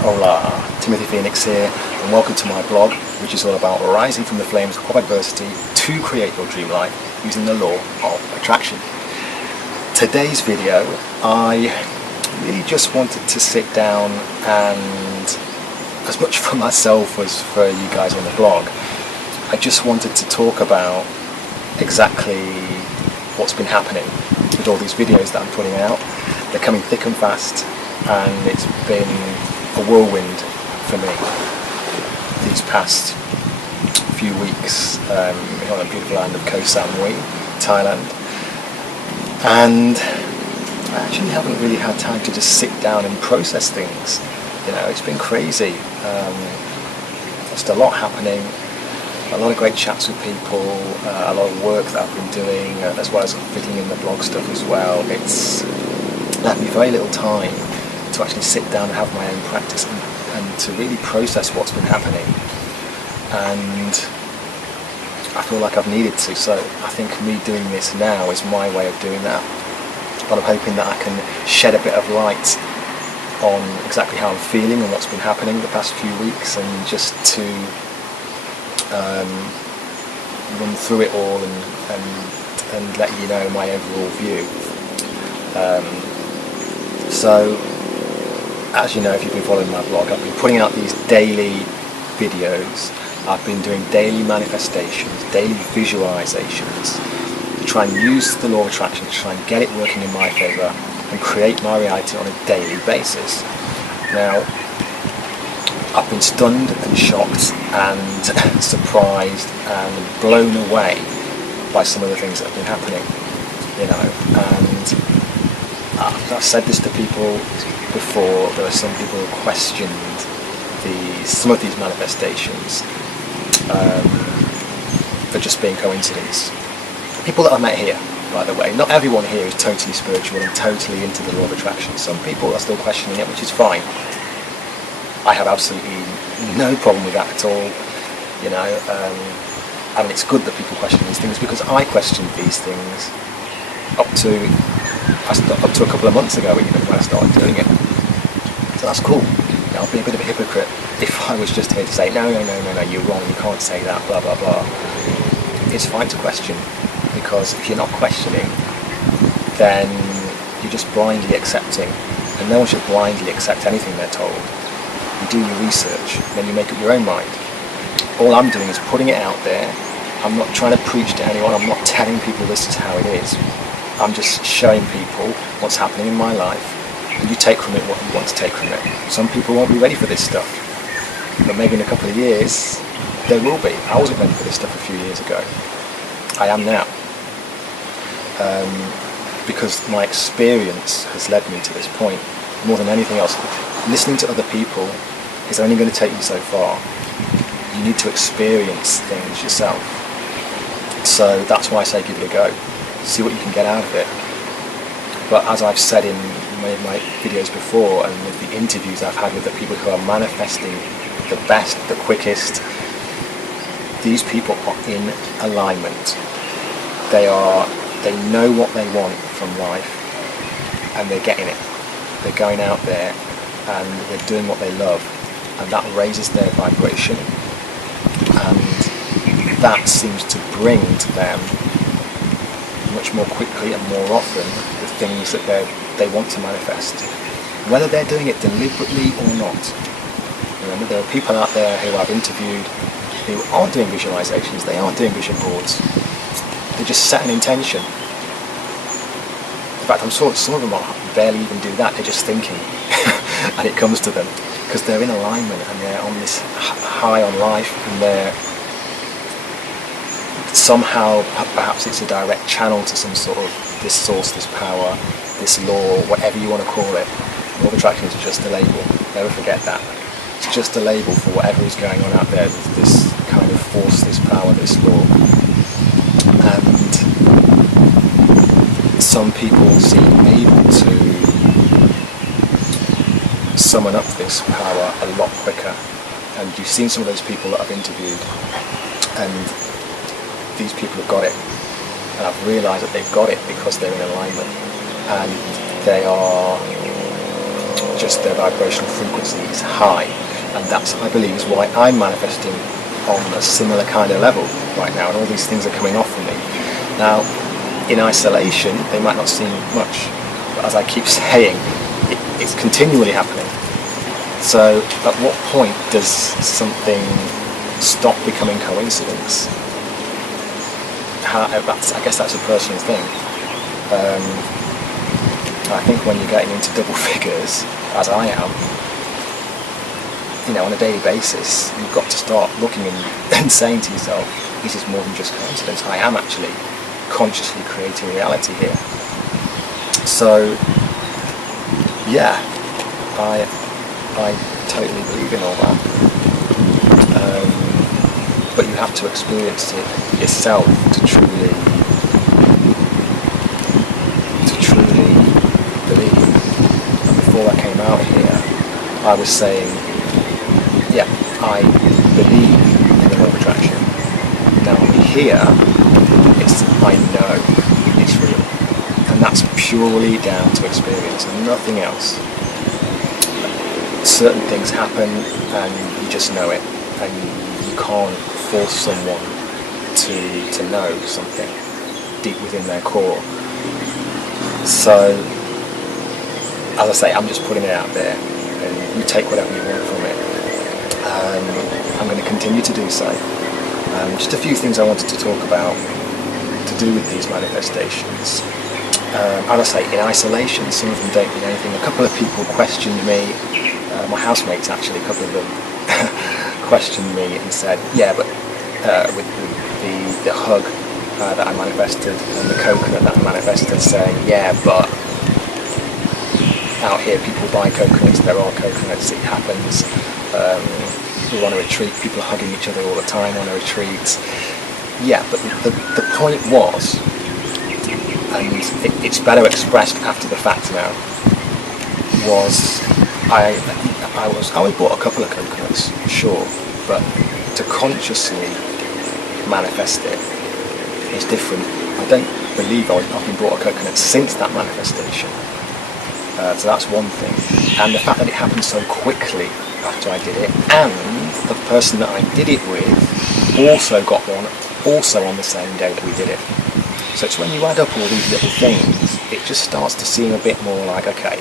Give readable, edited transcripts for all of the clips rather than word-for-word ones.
Hola, Timothy Phoenix here, and welcome to my blog, which is all about rising from the flames of adversity to create your dream life using the law of attraction. Today's video, I really just wanted to sit down and, as much for myself as for you guys on the blog, I just wanted to talk about exactly what's been happening with all these videos that I'm putting out. They're coming thick and fast, and it's been a whirlwind for me these past few weeks on a beautiful land of Koh Samui, Thailand, and I actually haven't really had time to just sit down and process things. You know, it's been crazy. Just a lot happening, a lot of great chats with people, a lot of work that I've been doing, as well as fitting in the blog stuff as well. It's left me very little time to actually sit down and have my own practice and to really process what's been happening, and I feel like I've needed to, so I think me doing this now is my way of doing that. But I'm hoping that I can shed a bit of light on exactly how I'm feeling and what's been happening the past few weeks, and just to run through it all and let you know my overall view. So, as you know, if you've been following my blog, I've been putting out these daily videos. I've been doing daily manifestations, daily visualizations, to try and use the law of attraction to try and get it working in my favour and create my reality on a daily basis. Now, I've been stunned and shocked and surprised and blown away by some of the things that have been happening, you know, and I've said this to people before. There are some people who questioned some of these manifestations for just being coincidence. People that I met here, by the way, not everyone here is totally spiritual and totally into the law of attraction. Some people are still questioning it, which is fine. I have absolutely no problem with that at all. You know, I mean, it's good that people question these things, because I questioned these things up to a couple of months ago, even when I started doing it. So that's cool. You know, I'll be a bit of a hypocrite if I was just here to say, no, you're wrong, you can't say that, blah, blah, blah. It's fine to question, because if you're not questioning, then you're just blindly accepting, and no one should blindly accept anything they're told. You do your research, then you make up your own mind. All I'm doing is putting it out there. I'm not trying to preach to anyone, I'm not telling people this is how it is. I'm just showing people what's happening in my life, and you take from it what you want to take from it. Some people won't be ready for this stuff, but maybe in a couple of years they will be. I wasn't ready for this stuff a few years ago. I am now, because my experience has led me to this point more than anything else. Listening to other people is only going to take you so far. You need to experience things yourself. So that's why I say give it a go. See what you can get out of it. But as I've said in many of my videos before, and with the interviews I've had with the people who are manifesting the best, the quickest, these people are in alignment. They know what they want from life, and they're getting it. They're going out there and they're doing what they love, and that raises their vibration, and that seems to bring to them much more quickly and more often the things that they want to manifest, whether they're doing it deliberately or not. Remember, there are people out there who I've interviewed who aren't doing visualizations, they aren't doing vision boards, they just set an intention. In fact, I'm sure some of them barely even do that, they're just thinking and it comes to them, because they're in alignment and they're on this high on life, and they're somehow, perhaps it's a direct channel to some sort of this source, this power, this law, whatever you want to call it. Law of attraction is just a label. Never forget that. It's just a label for whatever is going on out there with this kind of force, this power, this law. And some people seem able to summon up this power a lot quicker. And you've seen some of those people that I've interviewed, and these people have got it, and I've realised that they've got it because they're in alignment, and they are just their vibrational frequency is high, and that's, I believe, is why I'm manifesting on a similar kind of level right now, and all these things are coming off of me. Now, in isolation, they might not seem much, but as I keep saying, it's continually happening. So, at what point does something stop becoming coincidence? I guess that's a personal thing. I think when you're getting into double figures, as I am, on a daily basis, you've got to start looking and saying to yourself, this is more than just coincidence. I am actually consciously creating reality here. So, yeah, I totally believe in all that. But you have to experience it yourself to truly believe. And before I came out here, I was saying, yeah, I believe in the law of attraction. Now here, I know it's real. And that's purely down to experience and nothing else. Certain things happen and you just know it, and you can't force someone to know something deep within their core. So, as I say, I'm just putting it out there, and you take whatever you want from it. I'm going to continue to do so. Just a few things I wanted to talk about to do with these manifestations. As I say, in isolation, some of them don't mean anything. A couple of people questioned me, my housemates actually, a couple of them questioned me and said, yeah, but with the hug that I manifested and the coconut that I manifested, saying, yeah, but out here people buy coconuts, there are coconuts, it happens. We're on a retreat, people are hugging each other all the time on a retreat. Yeah, but the point was, and it's better expressed after the fact now, was I bought a couple of coconuts, sure, but to consciously manifest it is different. I don't believe I've been bought a coconut since that manifestation. So that's one thing. And the fact that it happened so quickly after I did it, and the person that I did it with also got one, also on the same day that we did it. So it's when you add up all these little things, it just starts to seem a bit more like, okay,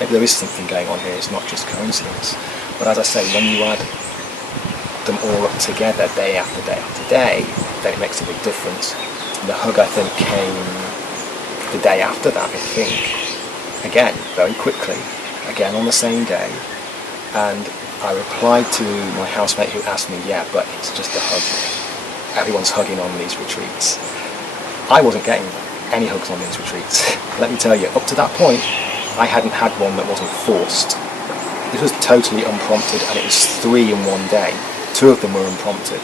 maybe there is something going on here, it's not just coincidence. But as I say, when you add them all up together day after day after day, then it makes a big difference. And the hug, I think, came the day after that, I think. Again, very quickly, again on the same day. And I replied to my housemate who asked me, yeah, but it's just a hug. Everyone's hugging on these retreats. I wasn't getting any hugs on these retreats. Let me tell you, up to that point, I hadn't had one that wasn't forced. This was totally unprompted, and it was 3 in one day. 2 of them were unprompted.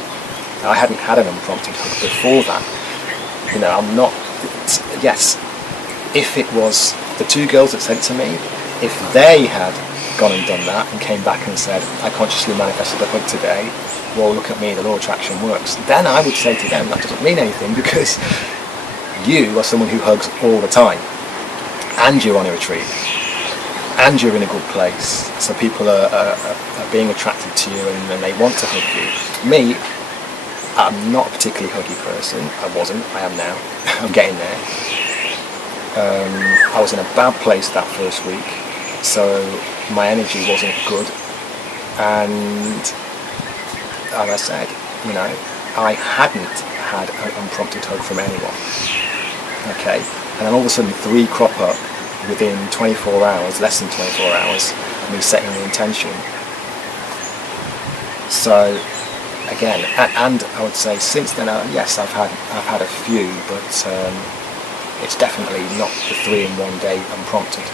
I hadn't had an unprompted hug before that. I'm not... Yes, if it was the 2 girls that sent to me, if they had gone and done that and came back and said, I consciously manifested a hug today, well, look at me, the law of attraction works, then I would say to them, that doesn't mean anything, because you are someone who hugs all the time, and you're on a retreat, and you're in a good place, so people are being attracted to you and they want to hug you. Me, I'm not a particularly huggy person. I wasn't, I am now. I'm getting there. I was in a bad place that first week, so my energy wasn't good, and as I said, I hadn't had an unprompted hug from anyone. Okay, and then all of a sudden 3 crop up within 24 hours, less than 24 hours, me setting the intention. So again, and I would say since then, yes, I've had a few, but it's definitely not the 3 in one day unprompted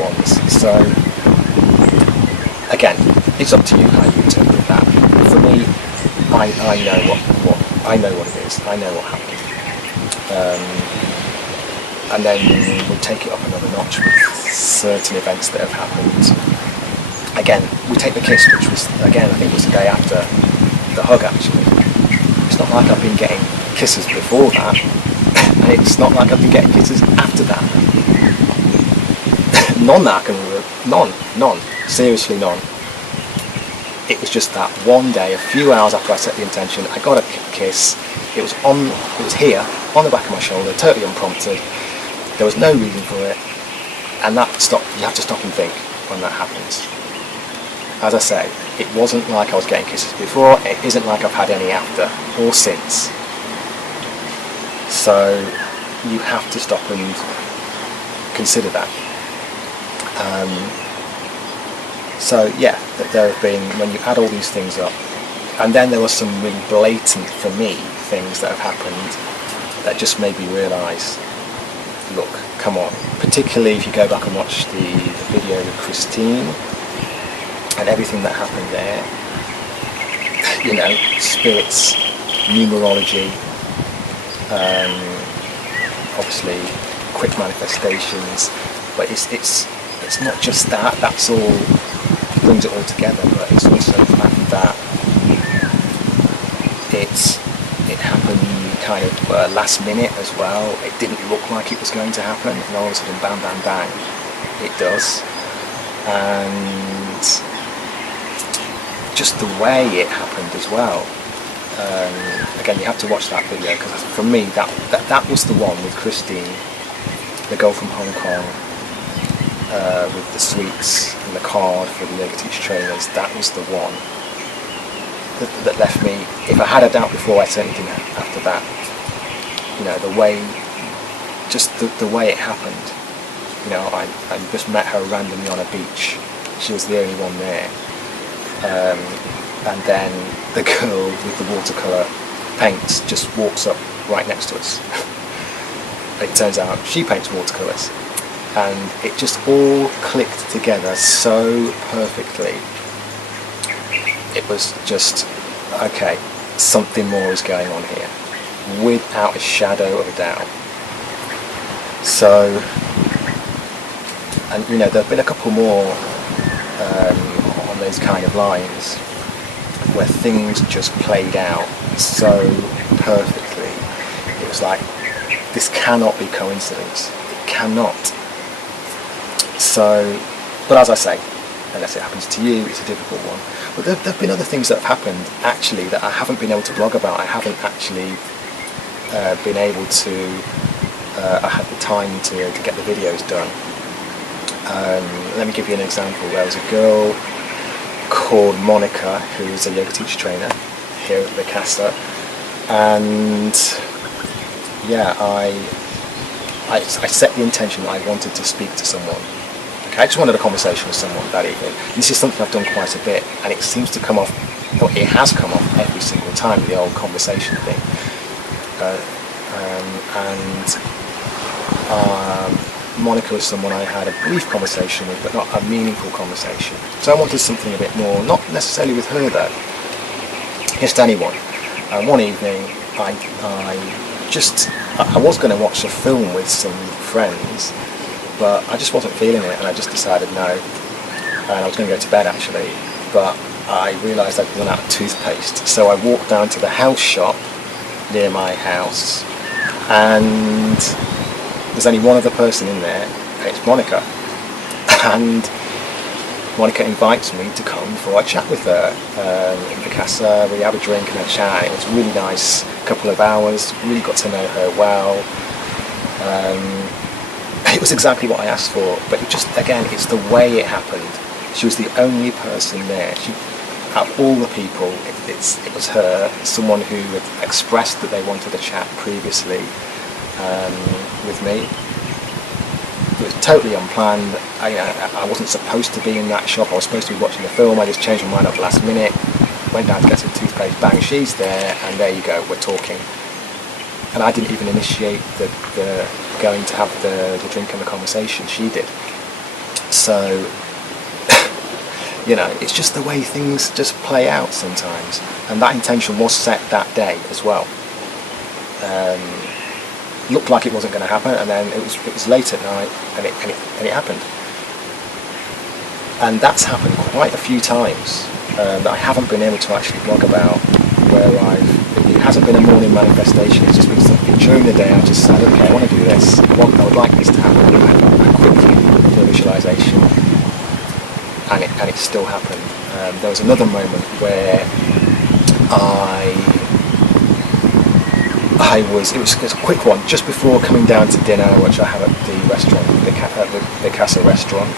ones. So again, it's up to you how you interpret that. For me, I know what it is. I know what happened. And then we take it up another notch with certain events that have happened. Again, we take the kiss, which was, again, I think it was the day after the hug, actually. It's not like I've been getting kisses before that, and it's not like I've been getting kisses after that. None that I can None. Seriously none. It was just that one day, a few hours after I set the intention, I got a kiss. It was here, on the back of my shoulder, totally unprompted. There was no reason for it. And you have to stop and think when that happens. As I say, it wasn't like I was getting kisses before, it isn't like I've had any after or since. So you have to stop and consider that. So yeah, there have been, when you add all these things up, and then there were some really blatant, for me, things that have happened that just made me realise, look, come on. Particularly if you go back and watch the video with Christine and everything that happened there. You know, spirits, numerology, obviously quick manifestations, but it's not just that. That's all brings it all together, but it's also the fact that it happened kind of last minute as well. It didn't look like it was going to happen, and all of a sudden, bang, bang, bang, it does. And just the way it happened as well. Again, you have to watch that video, because for me, that was the one with Christine, the girl from Hong Kong, with the sweets and the card for the yoga teacher trainers. That was the one that left me. If I had a doubt before, I certainly didn't after that. You know, the way it happened. You know, I just met her randomly on a beach. She was the only one there. And then the girl with the watercolour paints just walks up right next to us. It turns out she paints watercolours. And it just all clicked together so perfectly. It was just, okay, something more is going on here, without a shadow of a doubt. So, and you know, there have been a couple more on those kind of lines where things just played out so perfectly. It was like, this cannot be coincidence. It cannot. So, but as I say, unless it happens to you, it's a difficult one. But there have been other things that have happened, actually, that I haven't been able to blog about. I haven't actually been able to, I had the time to get the videos done. Let me give you an example. There was a girl called Monica, who is a yoga teacher trainer here at the Casa, and yeah, I set the intention that I wanted to speak to someone. Okay, I just wanted a conversation with someone that evening. This is something I've done quite a bit, and it seems to come off, or it has come off every single time, the old conversation thing. Monica was someone I had a brief conversation with, but not a meaningful conversation. So I wanted something a bit more, not necessarily with her though, just anyone. One evening, I was going to watch a film with some friends, but I just wasn't feeling it, and I just decided no. And I was going to go to bed actually, but I realised I'd run out of toothpaste. So I walked down to the house shop near my house, and there's only one other person in there, and it's Monica. And Monica invites me to come for a chat with her in the Casa. We have a drink and a chat. It was really nice, couple of hours, really got to know her well. It was exactly what I asked for, but it just, again, it's the way it happened. She was the only person there. Out of all the people, it was her, someone who had expressed that they wanted a chat previously with me. It was totally unplanned. I wasn't supposed to be in that shop. I was supposed to be watching the film. I just changed my mind up last minute. Went down to get some toothpaste. Bang, she's there, and there you go. We're talking. And I didn't even initiate the going to have the drink and the conversation. She did. So, you know, it's just the way things just play out sometimes. And that intention was set that day as well. Looked like it wasn't going to happen, and then it was late at night, and it happened. And that's happened quite a few times that I haven't been able to actually blog about, where it hasn't been a morning manifestation. It's just been something during the day. I've just said, okay, I want to do this. I would like this to happen. I quickly do a visualization, and it still happened. There was another moment where it was a quick one, just before coming down to dinner, which I had at the restaurant, the Casa restaurant,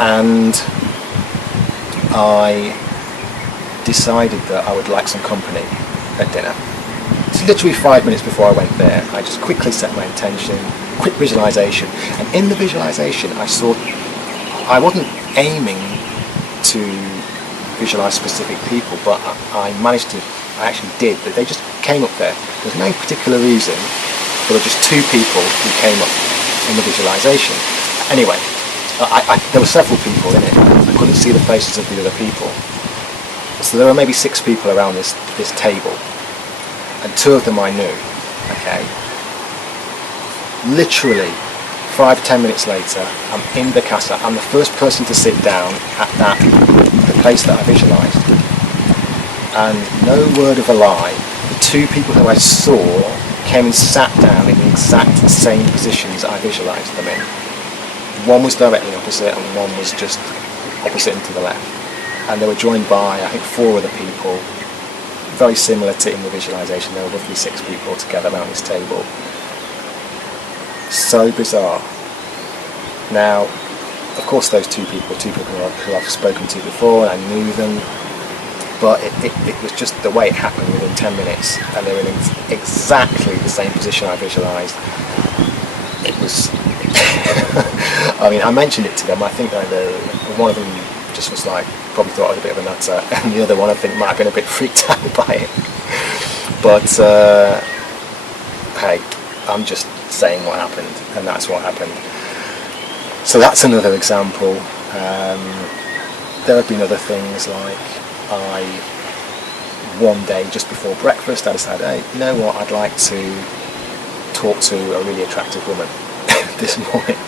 and I decided that I would like some company at dinner. It's literally 5 minutes before I went there. I just quickly set my intention, quick visualization, and in the visualization I wasn't aiming to visualize specific people, but I actually did. They just came up there. There's no particular reason. There were just two people who came up in the visualization. Anyway, there were several people in it. I couldn't see the faces of the other people. So there were maybe 6 people around this table, and 2 of them I knew. Okay. Literally 5-10 minutes later, I'm in the casa. I'm the first person to sit down at the place that I visualized. And no word of a lie, the 2 people who I saw came and sat down in the exact same positions I visualized them in. One was directly opposite and one was just opposite and to the left. And they were joined by, I think, 4 other people, very similar to in the visualization. There were roughly 6 people together around this table. So bizarre. Now, of course, those 2 people who I've spoken to before, and I knew them, but it was just the way it happened within 10 minutes, and they were in exactly the same position I visualized. It was, I mean, I mentioned it to them. I think that one of them just was like, probably thought I was a bit of a nutter, and the other one I think might have been a bit freaked out by it. But hey, I'm just saying what happened, and that's what happened. So that's another example. There have been other things, like one day just before breakfast I decided, hey, you know what, I'd like to talk to a really attractive woman this morning,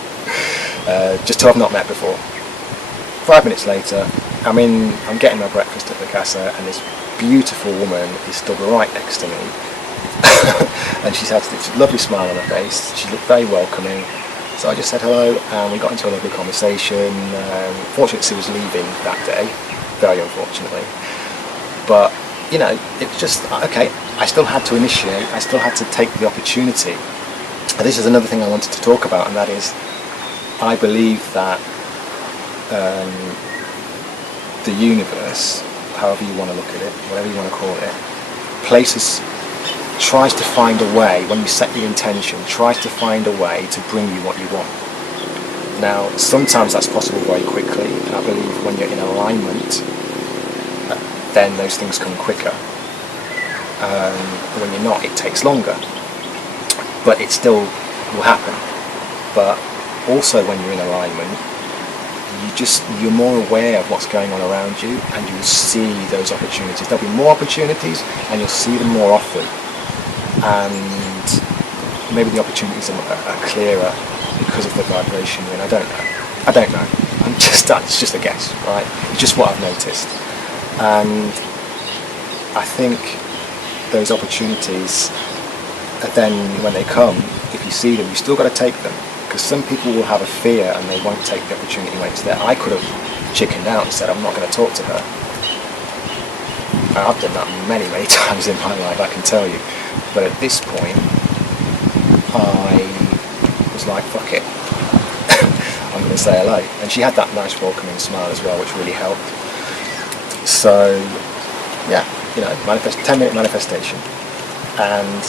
just who I've not met before. 5 minutes later, I'm getting my breakfast at the casa, and this beautiful woman is stood right next to me. And she's had this lovely smile on her face. She looked very welcoming. So I just said hello, and we got into a lovely conversation. Fortunately, she was leaving that day, very unfortunately. But, you know, it was just, okay, I still had to initiate, I still had to take the opportunity. And this is another thing I wanted to talk about, and that is, I believe that the universe, however you want to look at it, whatever you want to call it, tries to find a way, when you set your intention, tries to find a way to bring you what you want. Now, sometimes that's possible very quickly, and I believe when you're in alignment, then those things come quicker. When you're not, it takes longer. But it still will happen. But also when you're in alignment, you're more aware of what's going on around you, and you will see those opportunities. There'll be more opportunities, and you'll see them more often. And maybe the opportunities are clearer because of the vibration you're in. I don't know. It's just a guess, right? It's just what I've noticed. And I think those opportunities, then when they come, if you see them, you still got to take them. Because some people will have a fear and they won't take the opportunity when it's there. I could have chickened out and said, I'm not going to talk to her. And I've done that many, many times in my life, I can tell you. But at this point, I was like, fuck it. I'm going to say hello. And she had that nice welcoming smile as well, which really helped. So, yeah, 10-minute manifestation. And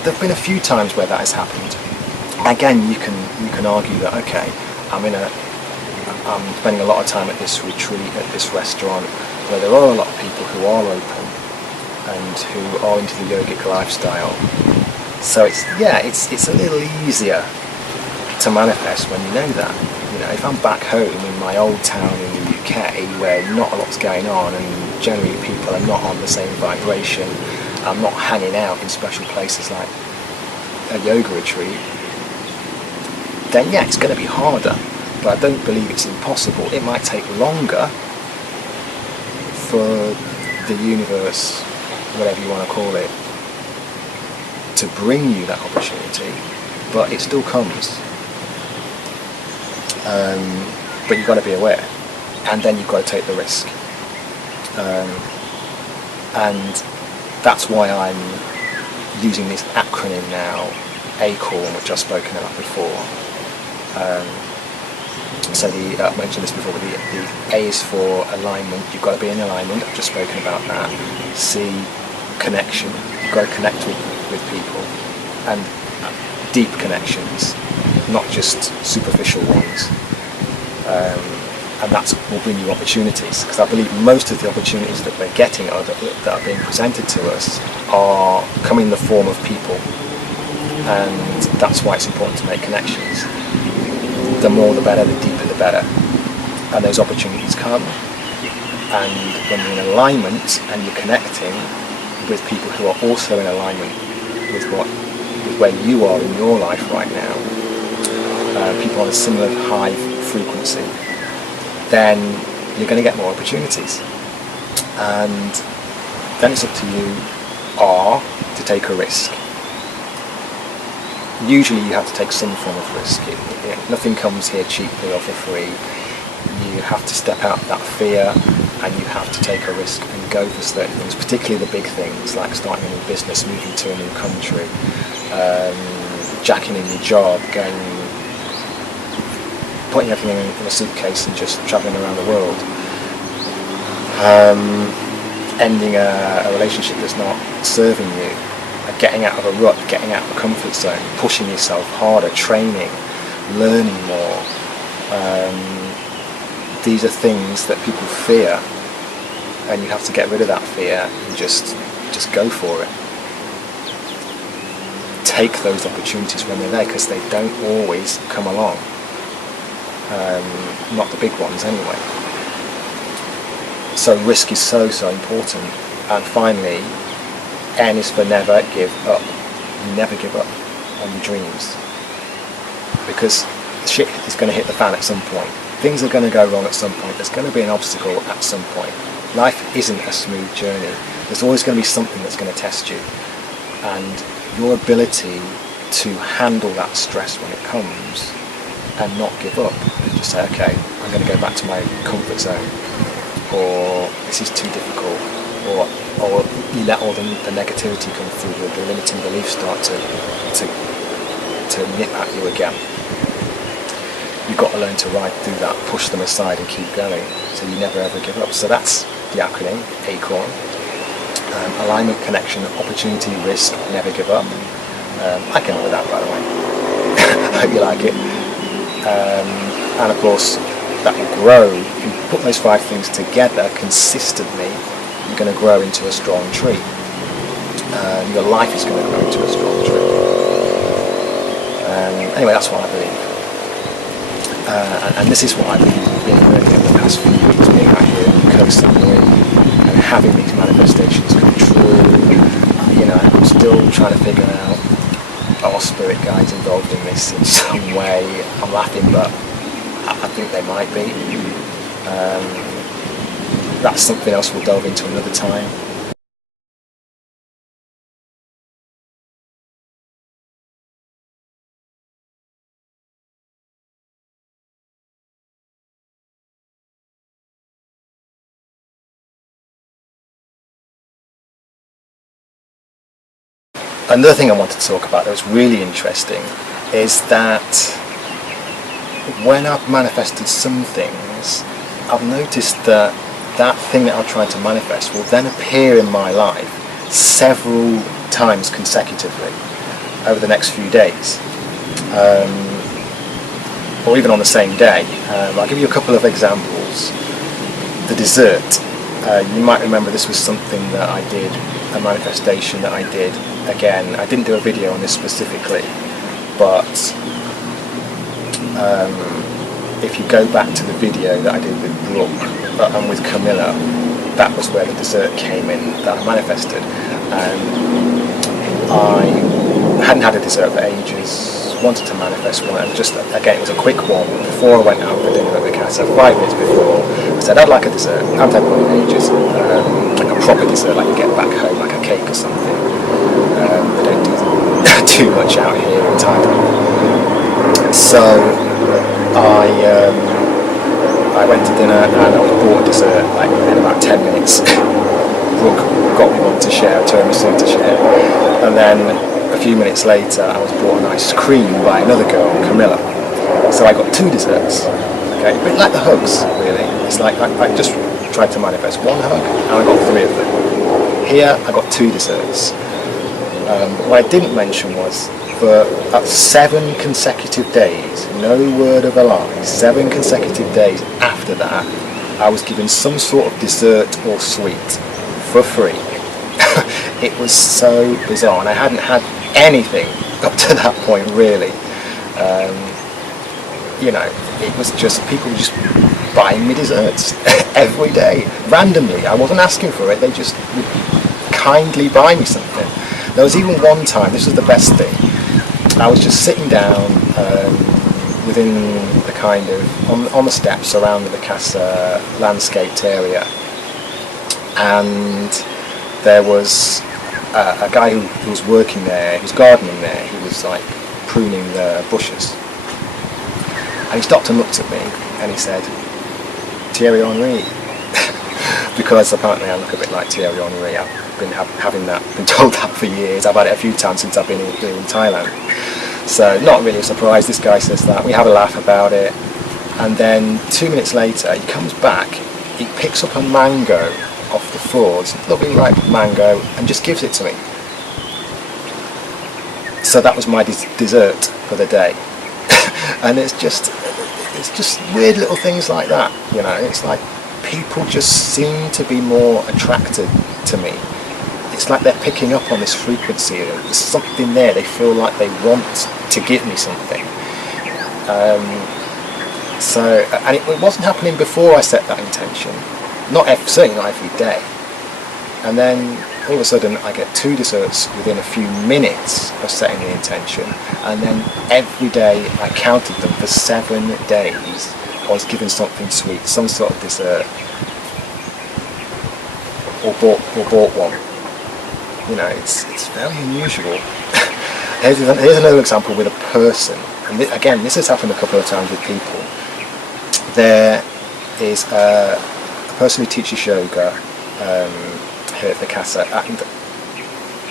there have been a few times where that has happened. Again, you can argue that, okay, I'm spending a lot of time at this retreat, at this restaurant, where there are a lot of people who are open and who are into the yogic lifestyle. So it's a little easier to manifest when you know that. If I'm back home in my old town in the UK, where not a lot's going on and generally people are not on the same vibration, I'm not hanging out in special places like a yoga retreat, then yeah, it's going to be harder, but I don't believe it's impossible. It might take longer for the universe, whatever you want to call it, to bring you that opportunity, but it still comes. But you've got to be aware. and then you've got to take the risk. And that's why I'm using this acronym now, awaken, which I've spoken about before. So I've mentioned this before, but the A is for alignment. You've got to be in alignment. I've just spoken about that. C, connection. You've got to connect with people, and deep connections, not just superficial ones. And that will bring you opportunities, because I believe most of the opportunities that we're getting or that are being presented to us are coming in the form of people, and that's why it's important to make connections. The more the better, the deeper the better, and those opportunities come. And when you're in alignment and you're connecting with people who are also in alignment with where you are in your life right now, people on a similar high frequency, then you're going to get more opportunities. And then it's up to you to take a risk. Usually you have to take some form of risk. Nothing comes here cheaply or for free. You have to step out of that fear, and you have to take a risk and go for certain things, particularly the big things like starting a new business, moving to a new country, jacking in your job, putting everything in a suitcase and just travelling around the world, ending a relationship that's not serving you, getting out of a rut, getting out of a comfort zone, pushing yourself harder, training, learning more. These are things that people fear, and you have to get rid of that fear and just go for it. Take those opportunities when they're there, because they don't always come along. Not the big ones anyway. So risk is so important. And finally, N is for never give up. You never give up on your dreams, because shit is going to hit the fan at some point. Things are going to go wrong at some point. There's going to be an obstacle at some point. Life isn't a smooth journey. There's always going to be something that's going to test you, and your ability to handle that stress when it comes and not give up, and just say, okay, I'm going to go back to my comfort zone, or this is too difficult, or you let all the negativity come through, the limiting beliefs start to nip at you again. You've got to learn to ride through that, push them aside and keep going, so you never ever give up. So that's the acronym, awaken. Alignment, connection, opportunity, risk, never give up. I came up with that, by the way. I hope you like it. And of course, that will grow. If you put those 5 things together consistently, you're going to grow into a strong tree. Your life is going to grow into a strong tree. Anyway, that's what I believe. And this is what I've been learning over the past few weeks, being out here constantly and having these manifestations come true. You know, I'm still trying to figure out, are spirit guides involved in this in some way? I'm laughing, but I think they might be. That's something else we'll delve into another time. Another thing I wanted to talk about that was really interesting is that when I've manifested some things, I've noticed that that thing that I've tried to manifest will then appear in my life several times consecutively over the next few days, or even on the same day. I'll give you a couple of examples. The dessert. You might remember this was something that I did, a manifestation that I did. Again, I didn't do a video on this specifically, but if you go back to the video that I did with Brooke and with Camilla, that was where the dessert came in that I manifested. And I hadn't had a dessert for ages, wanted to manifest one, and just, again, it was a quick one. Before I went out for dinner at the casa, 5 minutes before, I said I'd like a dessert. I haven't had one in ages, like a proper dessert, like you get back home, like a cake or something. They don't do too much out here in Thailand. So I I went to dinner and I was bought a dessert like in about 10 minutes. Brooke got me one to share, a tiramisu to share, and then a few minutes later I was bought an ice cream by another girl, Camilla. So I got 2 desserts. Okay, a bit like the hugs, really. It's like I just tried to manifest 1 hug and I got 3 of them. Here I got 2 desserts. What I didn't mention was for 7 consecutive days, no word of a lie, 7 consecutive days after that, I was given some sort of dessert or sweet for free. It was so bizarre, and I hadn't had anything up to that point, really. You know, it was just, people were just buying me desserts every day, randomly. I wasn't asking for it, they just would kindly buy me something. There was even one time, this was the best thing, I was just sitting down within the kind of, on the steps surrounding the Casa landscaped area, and there was a guy who was working there, he was gardening there, he was like pruning the bushes. And he stopped and looked at me and he said, Thierry Henry. Because apparently I look a bit like Thierry Henry. I've been been told that for years. I've had it a few times since I've been here in Thailand. So not really a surprise, this guy says that. We have a laugh about it. And then 2 minutes later he comes back, he picks up a mango off the floor, it's a lovely ripe mango, and just gives it to me. So that was my dessert for the day. And it's just weird little things like that, you know. It's like people just seem to be more attracted to me. It's like they're picking up on this frequency. There's something there. They feel like they want to give me something. And it wasn't happening before I set that intention. Certainly not every day. And then all of a sudden I get 2 desserts within a few minutes of setting the intention, and then every day I counted them for 7 days. I was given something sweet, some sort of dessert, or bought one. You know, it's very unusual. Here's another example with a person, and again, this has happened a couple of times with people. There is a person who teaches yoga here at the Casa, and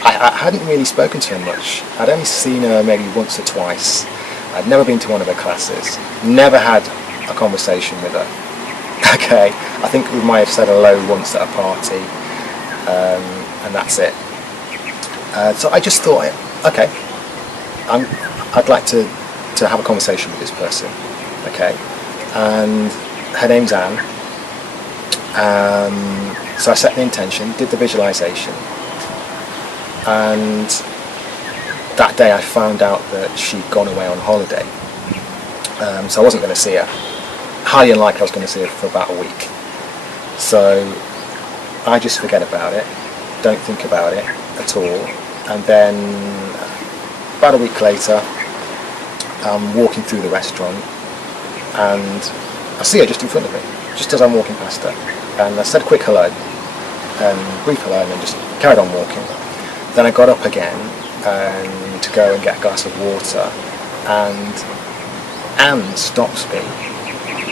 I hadn't really spoken to her much. I'd only seen her maybe once or twice. I'd never been to one of her classes, never had a conversation with her. Okay, I think we might have said hello once at a party, and that's it. So I just thought, okay, I'd like to have a conversation with this person, okay, and her name's Anne. So I set the intention, did the visualization, and that day I found out that she'd gone away on holiday. So I wasn't going to see her. Highly unlikely I was going to see her for about a week. So I just forget about it, don't think about it at all. And then about a week later, I'm walking through the restaurant and I see her just in front of me, just as I'm walking past her. And I said a quick hello, brief hello, and then just carried on walking. Then I got up again to go and get a glass of water, and Anne stops me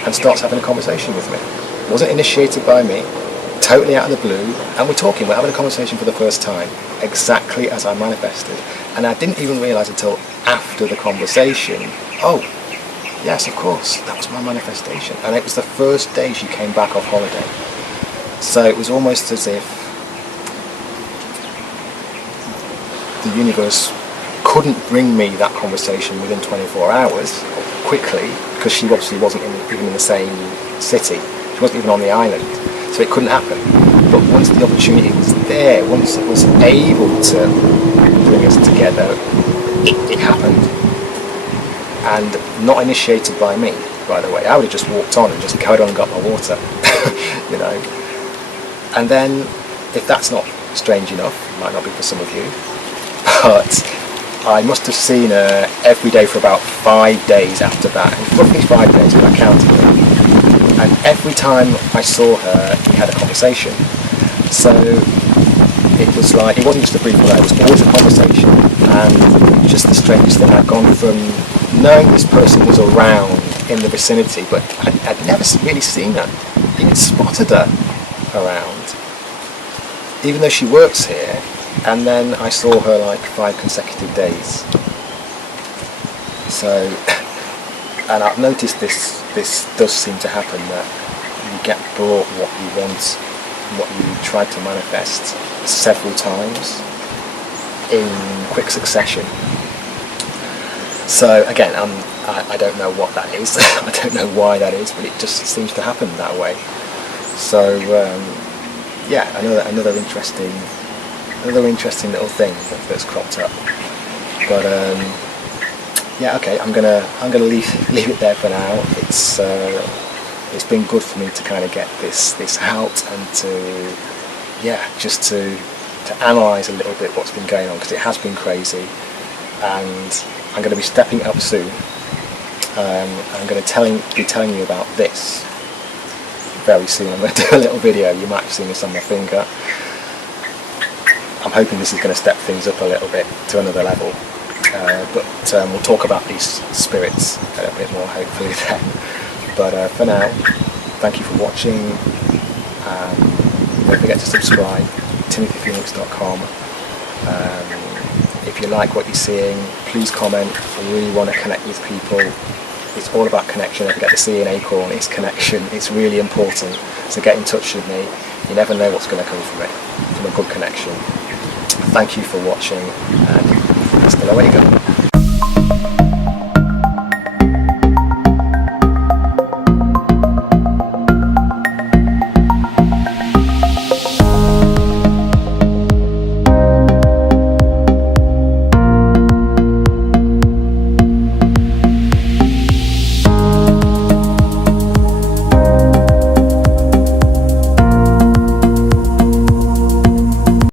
and starts having a conversation with me. It wasn't initiated by me, totally out of the blue, and we're having a conversation for the first time, exactly as I manifested. And I didn't even realise until after the conversation, oh, yes, of course, that was my manifestation. And it was the first day she came back off holiday. So it was almost as if the universe couldn't bring me that conversation within 24 hours, quickly, because she obviously wasn't even in the same city. She wasn't even on the island. So it couldn't happen. But once the opportunity was there, once it was able to bring us together, it happened. And not initiated by me, by the way. I would have just walked on and just carried on and got my water, you know. And then, if that's not strange enough, it might not be for some of you, but I must have seen her every day for about 5 days after that. Roughly 5 days when I counted them. And every time I saw her, we had a conversation. So it was like, it wasn't just a brief hello, it was always a conversation. And just the strangest thing, I'd gone from knowing this person was around in the vicinity, but I'd never really seen her, even spotted her around, even though she works here. And then I saw her like 5 consecutive days. So, and I've noticed this does seem to happen, that you get brought what you want, what you tried to manifest several times in quick succession. So again, I don't know what that is. I don't know why that is, but it just seems to happen that way. So yeah, another interesting little thing that's cropped up. But yeah, okay, I'm gonna leave it there for now. It's been good for me to kind of get this out, and to just to analyse a little bit what's been going on, because it has been crazy. And I'm going to be stepping up soon. I'm going to be telling you about this very soon. I'm going to do a little video. You might have seen this on my finger. I'm hoping this is going to step things up a little bit to another level. But we'll talk about these spirits a bit more hopefully then. But for now, thank you for watching. Don't forget to subscribe, timothyphoenix.com. If you like what you're seeing, please comment. I really want to connect with people. It's all about connection. If you get to see an acorn, it's connection. It's really important. So get in touch with me. You never know what's going to come from it, from a good connection. Thank you for watching, and hasta luego.